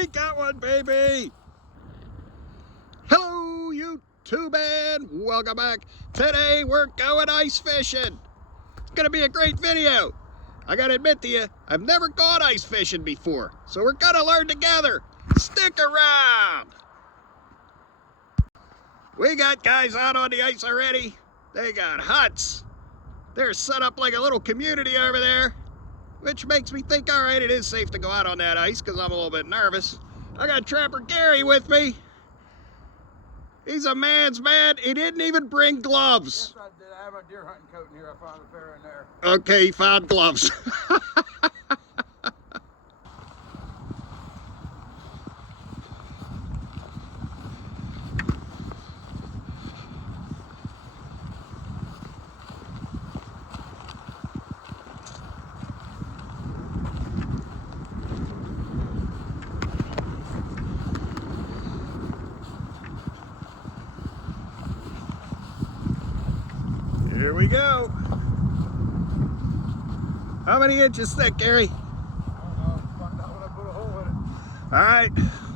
we got one, baby. Hello, YouTube, and welcome back. Today we're going ice fishing. It's gonna be a great video. I gotta admit to you, I've never gone ice fishing before, so we're gonna learn together. Stick around. We got guys out on the ice already. They got huts. They're set up like a little community over there, which makes me think, all right, it is safe to go out on that ice because I'm a little bit nervous. I got Trapper Gary with me. He's a man's man. He didn't even bring gloves. Yes, I did. I have a deer hunting coat in here. I found a pair in there. Okay, he found gloves. Here we go. How many inches thick, Gary? I don't know. Find out when I put a hole in it. All right,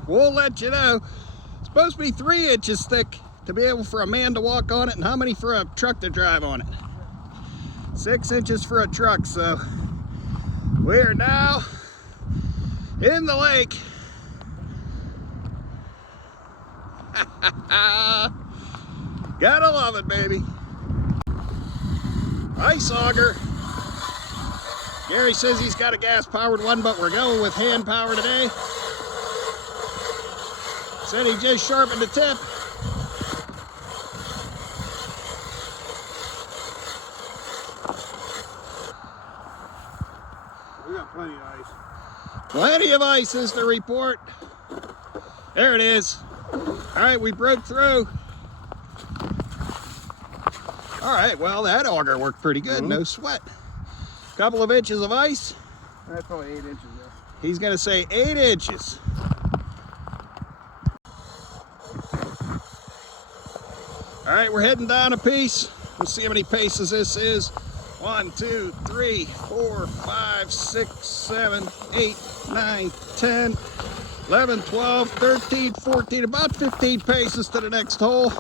we'll let you know. It's supposed to be 3 inches thick to be able for a man to walk on it, and how many for a truck to drive on it? 6 inches for a truck, so we are now in the lake. Gotta love it, baby. Ice auger. Gary says he's got a gas-powered one, but we're going with hand power today. Said he just sharpened the tip. We got plenty of ice. Plenty of ice is the report. There it is. All right, we broke through. All right, well, that auger worked pretty good. No sweat. Couple of inches of ice. That's probably 8 inches there. He's gonna say 8 inches. All right, we're heading down a piece. We'll see how many paces this is. 1, 2, 3, 4, 5, 6, 7, 8, 9, 10, 11, 12, 13, 14, about 15 paces to the next hole.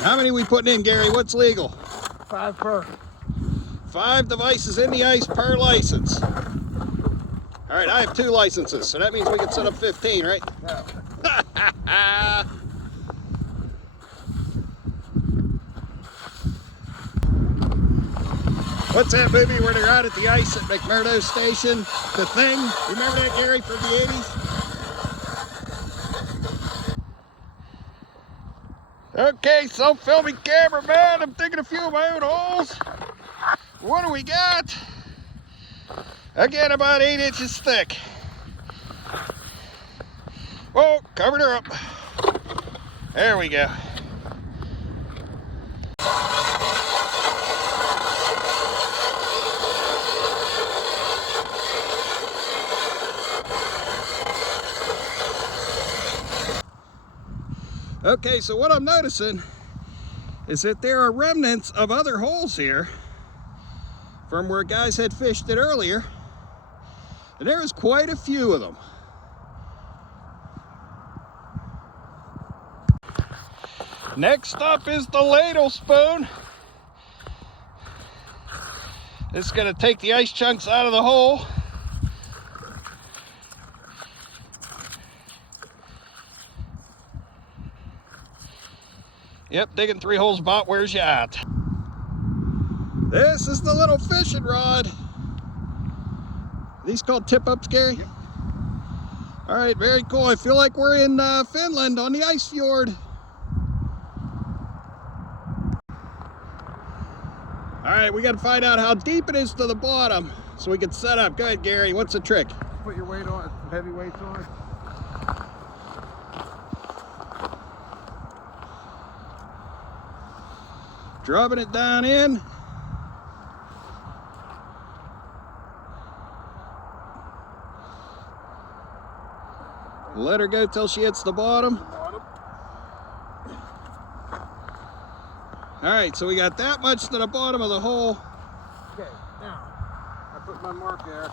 How many we putting in, Gary? What's legal? 5 per. 5 devices in the ice per license. All right, I have 2 licenses, so that means we can set up 15, right? Yeah. What's that movie where they're out at the ice at McMurdo Station? The Thing? Remember that, Gary, from the 80s? Okay, so filming cameraman, I'm taking a few of my own holes. What do we got? Again, about 8 inches thick. Oh, covered her up. There we go. Okay, so what I'm noticing is that there are remnants of other holes here from where guys had fished it earlier, and there is quite a few of them. Next up is the ladle spoon. It's going to take the ice chunks out of the hole. Yep, digging 3 holes about where's you at. This is the little fishing rod. These called tip-ups, Gary? Yep. All right, very cool. I feel like we're in Finland on the ice fjord. All right, we got to find out how deep it is to the bottom so we can set up. Go ahead, Gary. What's the trick? Put your weight on it, heavy weights on it. Dropping it down in. Let her go till she hits the bottom. All right, so we got that much to the bottom of the hole. Okay. There's my mark there.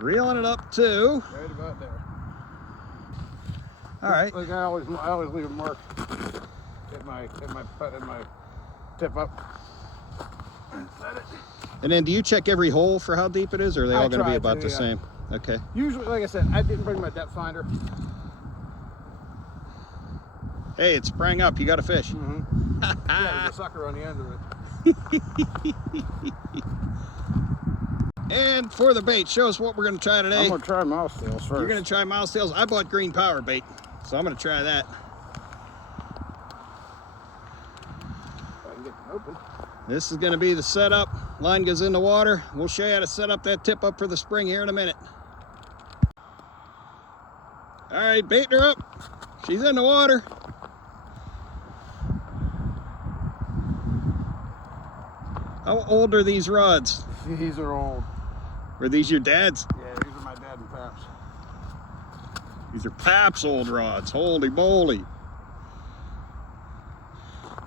Reeling it up too. Right about there. All right. Like I always leave a mark at my tip up. Set it. And then do you check every hole for how deep it is, or are they all going to be try about to, the yeah. same? Okay. Usually, like I said, I didn't bring my depth finder. Hey, it sprang up. You got a fish. Mm-hmm. Yeah, there's a sucker on the end of it. And for the bait, show us what we're going to try today. I'm gonna try mouse tails first. You're going to try mouse tails. I bought green power bait, so I'm going to try that. If I can get them open. This is going to be the setup. Line goes in the water. We'll show you how to set up that tip up for the spring here in a minute. All right, baiting her up. She's in the water. How old are these rods? These are old. Were these your dad's? Yeah, these are my dad and Paps. These are Pap's old rods. Holy moly.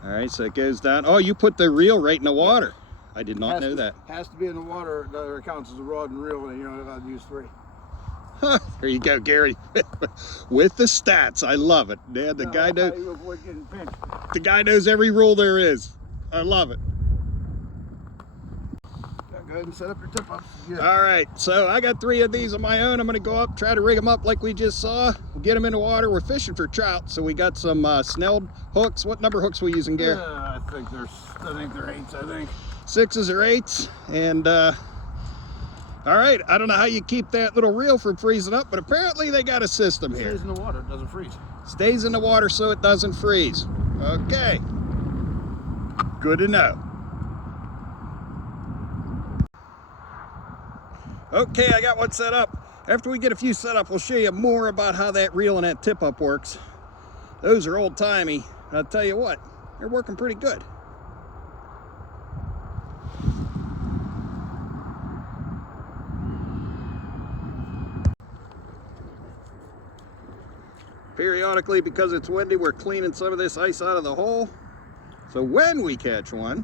All right, so it goes down. Oh, you put the reel right in the water. I did not know that. Has to be in the water. That counts as a rod and reel, and you're not allowed to use 3. Huh, there you go, Gary. With the stats. I love it. Dad, the guy knows. How you avoid getting pinched. The guy knows every rule there is. I love it. Go ahead and set up your tip up. Yeah. All right, so I got 3 of these of my own. I'm gonna go up, try to rig them up like we just saw. We'll get them in the water. We're fishing for trout, so we got some snelled hooks. What number hooks we using, Gary? I think they're 8s, I think. 6s or 8s. And all right, I don't know how you keep that little reel from freezing up, but apparently they got a system It here. stays in the water, it doesn't freeze. Stays in the water so it doesn't freeze. Okay, good to know. Okay, I got one set up. After we get a few set up, we'll show you more about how that reel and that tip up works. Those are old timey. I'll tell you what, they're working pretty good. Periodically, because it's windy, we're cleaning some of this ice out of the hole. So when we catch one,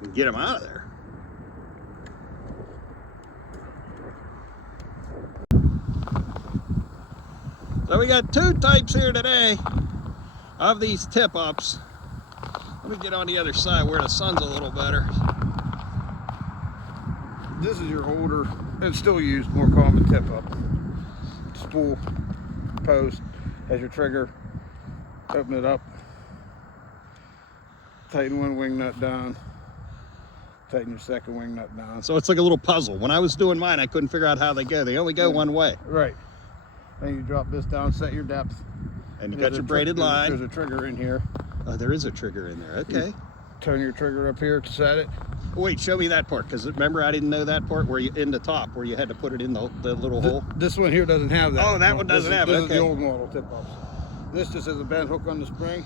we can get them out of there. So we got 2 types here today of these tip-ups. Let me get on the other side where the sun's a little better. This is your older, and still used, more common tip up. Spool, post, has your trigger, open it up, tighten one wing nut down, tighten your second wing nut down. So it's like a little puzzle. When I was doing mine, I couldn't figure out how they go. They only go one way. Right. Then you drop this down, set your depth. And you got your braided line. There's a trigger in here. Oh, there is a trigger in there. Okay. Turn your trigger up here to set it. Wait, show me that part, because remember I didn't know that part where you in the top where you had to put it in the little hole. This one here doesn't have that. Oh, that one doesn't have it. This Okay. is the old model tip-ups. This just has a bent hook on the spring.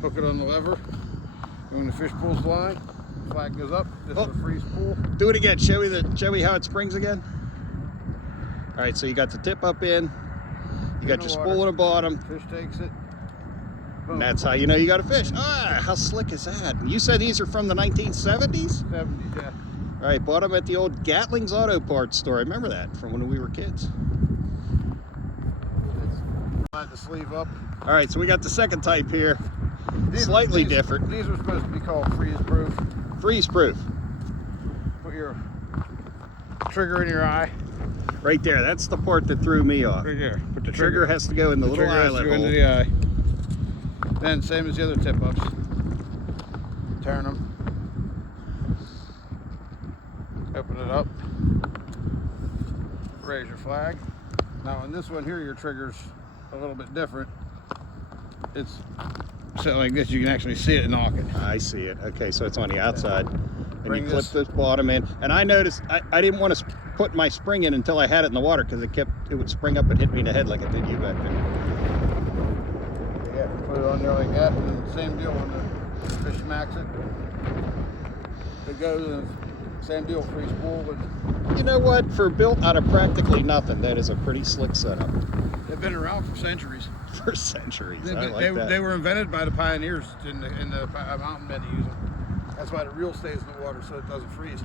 Hook it on the lever. And when the fish pulls the line, flag goes up. This is a free spool. Do it again. Show me how it springs again. All right, so you got the tip up in. You got your spool at the bottom. Fish takes it. Boom. And that's how you know you got a fish. Ah, how slick is that? You said these are from the 1970s? 70s, yeah. All right, bought them at the old Gatling's Auto Parts store. I remember that from when we were kids. Slide the sleeve up. All right, so we got the second type here. Slightly different. These are supposed to be called freeze-proof. Freeze-proof. Put your trigger in your eye. Right there. That's the part that threw me off. Right there. Put The trigger has to go in the little trigger has to eyelet go into hole. the eye. Then same as the other tip-ups. Turn them. Open it up. Raise your flag. Now on this one here, your trigger's a little bit different. It's set like this. You can actually see it knock it. I see it. Okay, so it's on the outside. And Bring you clip this- this bottom in. And I noticed I didn't want to put my spring in until I had it in the water because it would spring up and hit me in the head like it did you back there. Yeah, put it on there like that, and then same deal when the fish smacks it. It goes in the same deal, free spool. And You know what? For built out of practically nothing, that is a pretty slick setup they've been around for centuries. for centuries. They, I like that. they were invented by the pioneers in the mountain men to use them. That's why the reel stays in the water so it doesn't freeze.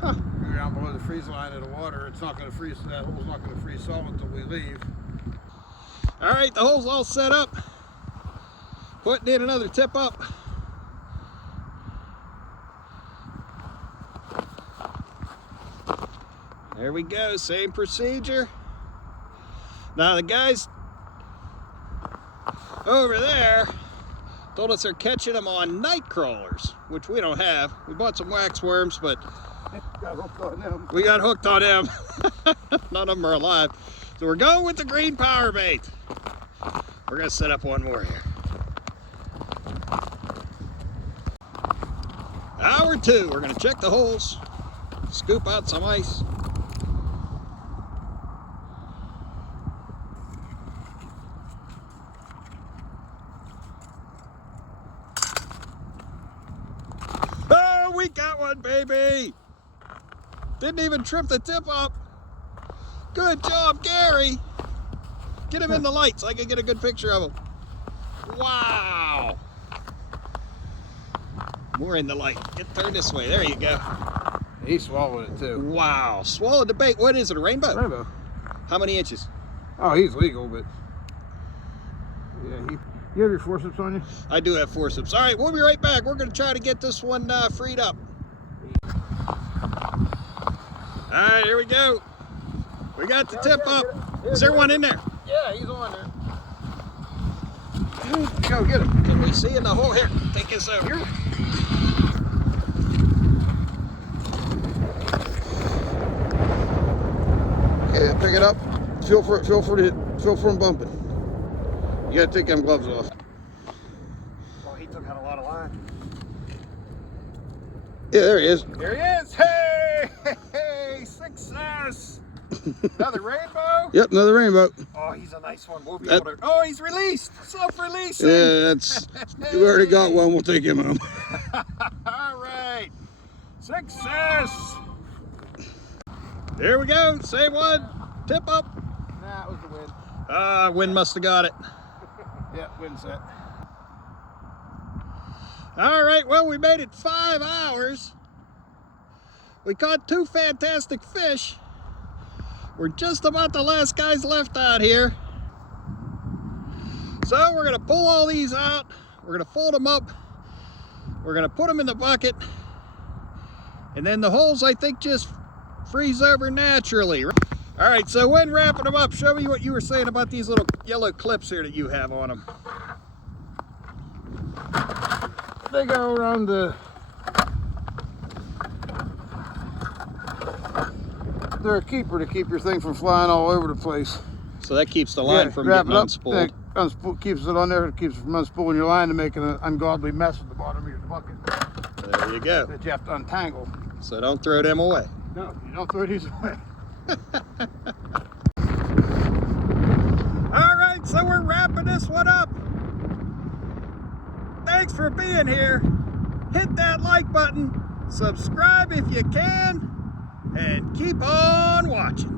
Huh. You're down below the freeze line of the water, it's not going to freeze, that hole's not going to freeze solid until we leave. All right, the hole's all set up. Putting in another tip up. There we go, same procedure. Now the guys over there told us they're catching them on night crawlers, which we don't have. We bought some wax worms, but Got hooked on them. we got hooked on them. None of them are alive. So we're going with the green power bait. We're gonna set up one more here. Hour 2, we're gonna check the holes, scoop out some ice. Oh, we got one, baby! Didn't even trip the tip up. Good job, Gary. Get him in the light so I can get a good picture of him. Wow. More in the light. Get turned this way. There you go. He swallowed it too. Wow. Swallowed the bait. What is it, a rainbow? Rainbow. How many inches? Oh, he's legal, but yeah, you have your forceps on you? I do have forceps. All right, we'll be right back. We're going to try to get this one freed up. All right, here we go. We got the tip up. Is there one in there? Yeah, he's on there. Go get him. Can we see in the hole? Here, take this over. Yeah, pick it up. Feel for him bumping. You gotta take them gloves off. Oh, he took out a lot of line. Yeah, there he is. There he is. Hey, success. Another rainbow. Yep, another rainbow. Oh, he's a nice one. We'll be That- able to. Oh, he's released. Self-releasing. Yeah, that's. You already got one. We'll take him home. All right. Success. There we go. Same one. Tip up. Nah, it was the wind. Wind must have got it. Yeah, wind set. All right. Well, we made it 5 hours. We caught 2 fantastic fish. We're just about the last guys left out here. So we're gonna pull all these out. We're gonna fold them up. We're gonna put them in the bucket. And then the holes, I think, just freeze over naturally. All right, so when wrapping them up, show me what you were saying about these little yellow clips here that you have on them. They go around the. They're a keeper to keep your thing from flying all over the place. So that keeps the line from wrap getting it up, unspooled. Keeps it on there. It keeps it from unspooling your line and making an ungodly mess at the bottom of your bucket There you go. that you have to untangle. So don't throw them away. No, you don't throw these away. All right, so we're wrapping this one up. Thanks for being here. Hit that like button, subscribe if you can, and keep on watching.